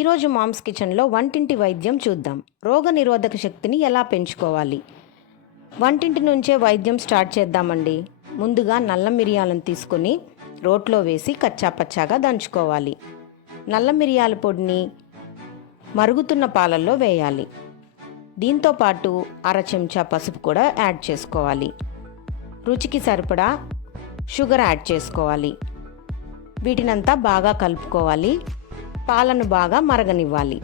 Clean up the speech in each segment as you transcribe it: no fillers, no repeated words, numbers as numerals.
ఈరోజు మామ్స్ కిచెన్లో వంటింటి వైద్యం చూద్దాం. రోగనిరోధక శక్తిని ఎలా పెంచుకోవాలి. వంటింటి నుంచే వైద్యం స్టార్ట్ చేద్దామండి. ముందుగా నల్ల మిరియాలను తీసుకొని రోట్లో వేసి కచ్చాపచ్చాగా దంచుకోవాలి. నల్ల మిరియాల పొడిని మరుగుతున్న పాలల్లో వేయాలి. దీంతోపాటు అర చెంచా పసుపు కూడా యాడ్ చేసుకోవాలి. రుచికి సరిపడా షుగర్ యాడ్ చేసుకోవాలి. వీటినంతా బాగా కలుపుకోవాలి. పాలను బాగా మరగనివ్వాలి.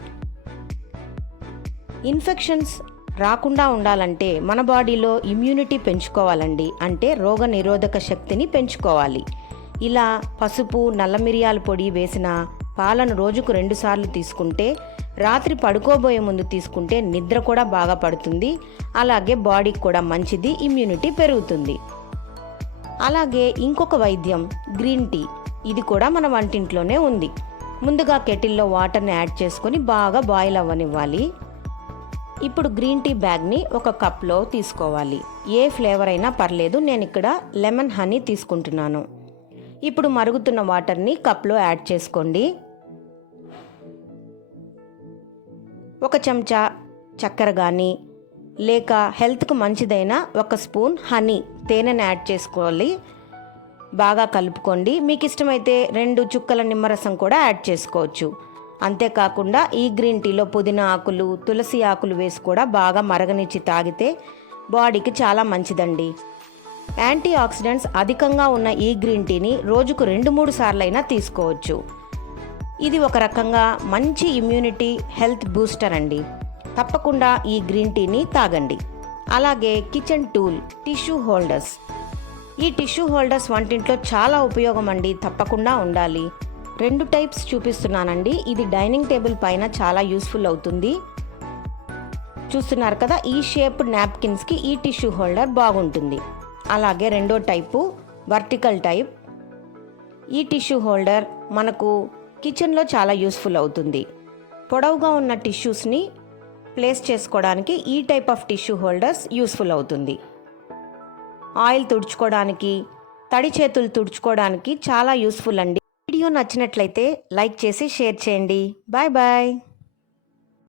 ఇన్ఫెక్షన్స్ రాకుండా ఉండాలంటే మన బాడీలో ఇమ్యూనిటీ పెంచుకోవాలండి. అంటే రోగ నిరోధక శక్తిని పెంచుకోవాలి. ఇలా పసుపు నల్ల మిరియాల పొడి వేసిన పాలను రోజుకు 2 సార్లు తీసుకుంటే, రాత్రి పడుకోబోయే ముందు తీసుకుంటే నిద్ర కూడా బాగా పడుతుంది. అలాగే బాడీకి కూడా మంచిది, ఇమ్యూనిటీ పెరుగుతుంది. అలాగే ఇంకొక వైద్యం గ్రీన్ టీ. ఇది కూడా మన వంటింట్లోనే ఉంది. ముందుగా కెటిల్లో వాటర్ని యాడ్ చేసుకొని బాగా బాయిల్ అవ్వనివ్వాలి. ఇప్పుడు గ్రీన్ టీ బ్యాగ్ని ఒక కప్లో తీసుకోవాలి. ఏ ఫ్లేవర్ అయినా పర్లేదు. నేను ఇక్కడ లెమన్ హనీ తీసుకుంటున్నాను. ఇప్పుడు మరుగుతున్న వాటర్ని కప్లో యాడ్ చేసుకోండి. ఒక చెంచా చక్కెర కానీ లేక హెల్త్కు మంచిదైన 1 స్పూన్ హనీ తేనెను యాడ్ చేసుకోవాలి. బాగా కలుపుకోండి. మీకు ఇష్టమైతే 2 చుక్కల నిమ్మరసం కూడా యాడ్ చేసుకోవచ్చు. అంతేకాకుండా ఈ గ్రీన్ టీలో పుదీనా ఆకులు, తులసి ఆకులు వేసి కూడా బాగా మరగనిచ్చి తాగితే బాడీకి చాలా మంచిదండి. యాంటీ ఆక్సిడెంట్స్ అధికంగా ఉన్న ఈ గ్రీన్ టీని రోజుకు 2-3 సార్లైనా తీసుకోవచ్చు. ఇది ఒక రకంగా మంచి ఇమ్యూనిటీ హెల్త్ బూస్టర్ అండి. తప్పకుండా ఈ గ్రీన్ టీని తాగండి. అలాగే కిచెన్ టూల్ టిష్యూ హోల్డర్స్. ఈ టిష్యూ హోల్డర్స్ వంటింట్లో చాలా ఉపయోగం అండి. తప్పకుండా ఉండాలి. 2 టైప్స్ చూపిస్తున్నానండి. ఇది డైనింగ్ టేబుల్ పైన చాలా యూస్ఫుల్ అవుతుంది. చూస్తున్నారు కదా, ఈ షేప్ నాప్కిన్స్కి ఈ టిష్యూ హోల్డర్ బాగుంటుంది. అలాగే రెండో టైపు వర్టికల్ టైప్. ఈ టిష్యూ హోల్డర్ మనకు కిచెన్లో చాలా యూస్ఫుల్ అవుతుంది. పొడవుగా ఉన్న టిష్యూస్ని ప్లేస్ చేసుకోవడానికి ఈ type of tissue holders useful అవుతుంది. ఆయిల్ తుడుచుకోవడానికి, తడి చేతులు తుడుచుకోవడానికి చాలా యూస్ఫుల్ అండి. వీడియో నచ్చినట్లయితే లైక్ చేసి షేర్ చేయండి. Bye bye.